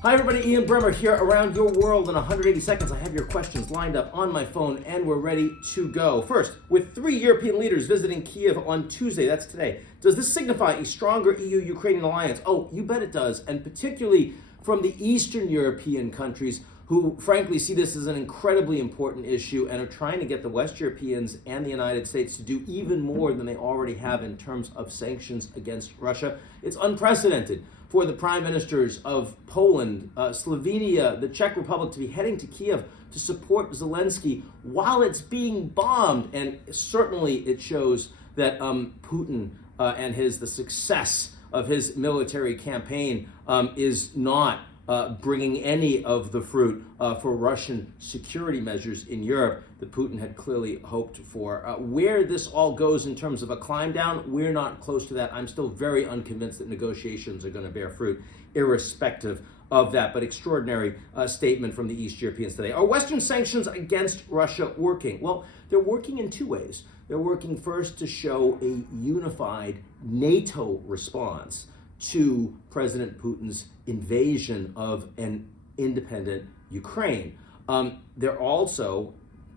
Hi everybody, Ian Bremmer here around your world in 180 seconds. I have your questions lined up on my phone and we're ready to go. First, with 3 European leaders visiting Kyiv on Tuesday, that's today, does this signify a stronger EU-Ukrainian alliance? Oh, you bet it does, and particularly from the Eastern European countries who frankly see this as an incredibly important issue and are trying to get the West Europeans and the United States to do even more than they already have in terms of sanctions against Russia. It's unprecedented for the prime ministers of Poland, Slovenia, the Czech Republic to be heading to Kyiv to support Zelensky while it's being bombed. And certainly it shows that Putin and the success of his military campaign is not bringing any of the fruit for Russian security measures in Europe that Putin had clearly hoped for. Where this all goes in terms of a climb down, we're not close to that. I'm still very unconvinced that negotiations are going to bear fruit, irrespective of that. But extraordinary statement from the East Europeans today. Are Western sanctions against Russia working? Well, they're working in two ways. They're working first to show a unified NATO response to President Putin's invasion of an independent Ukraine. They're also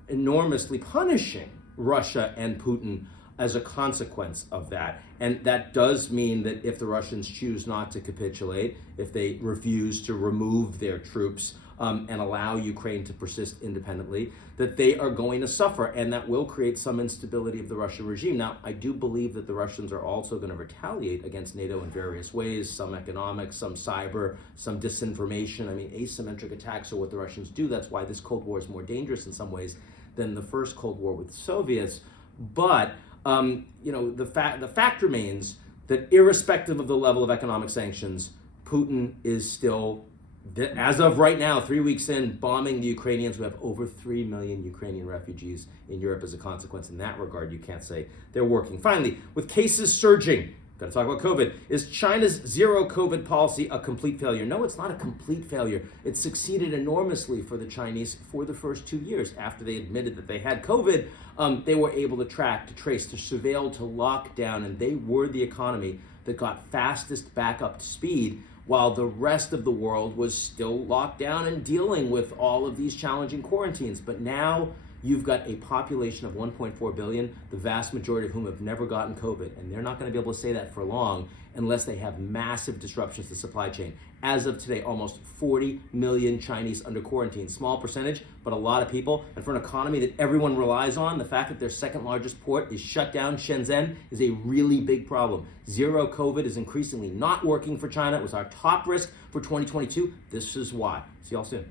enormously punishing Russia and Putin as a consequence of that. And that does mean that if the Russians choose not to capitulate, if they refuse to remove their troops and allow Ukraine to persist independently, that they are going to suffer, and that will create some instability of the Russian regime. Now, I do believe that the Russians are also going to retaliate against NATO in various ways, some economic, some cyber, some disinformation. I mean, asymmetric attacks are what the Russians do. That's why this Cold War is more dangerous in some ways than the first Cold War with the Soviets. But the fact remains that irrespective of the level of economic sanctions, Putin is still, as of right now, 3 weeks in, bombing the Ukrainians. We have over 3 million Ukrainian refugees in Europe as a consequence. In that regard, you can't say they're working. Finally, with cases surging, got to talk about COVID. Is China's zero COVID policy a complete failure? No, it's not a complete failure. It succeeded enormously for the Chinese for the first 2 years. After they admitted that they had COVID, they were able to track, to trace, to surveil, to lock down, and they were the economy that got fastest back up to speed, while the rest of the world was still locked down and dealing with all of these challenging quarantines. But now you've got a population of 1.4 billion, the vast majority of whom have never gotten COVID. And they're not going to be able to say that for long unless they have massive disruptions to the supply chain. As of today, almost 40 million Chinese under quarantine. Small percentage, but a lot of people. And for an economy that everyone relies on, the fact that their second largest port is shut down, Shenzhen, is a really big problem. Zero COVID is increasingly not working for China. It was our top risk for 2022. This is why. See y'all soon.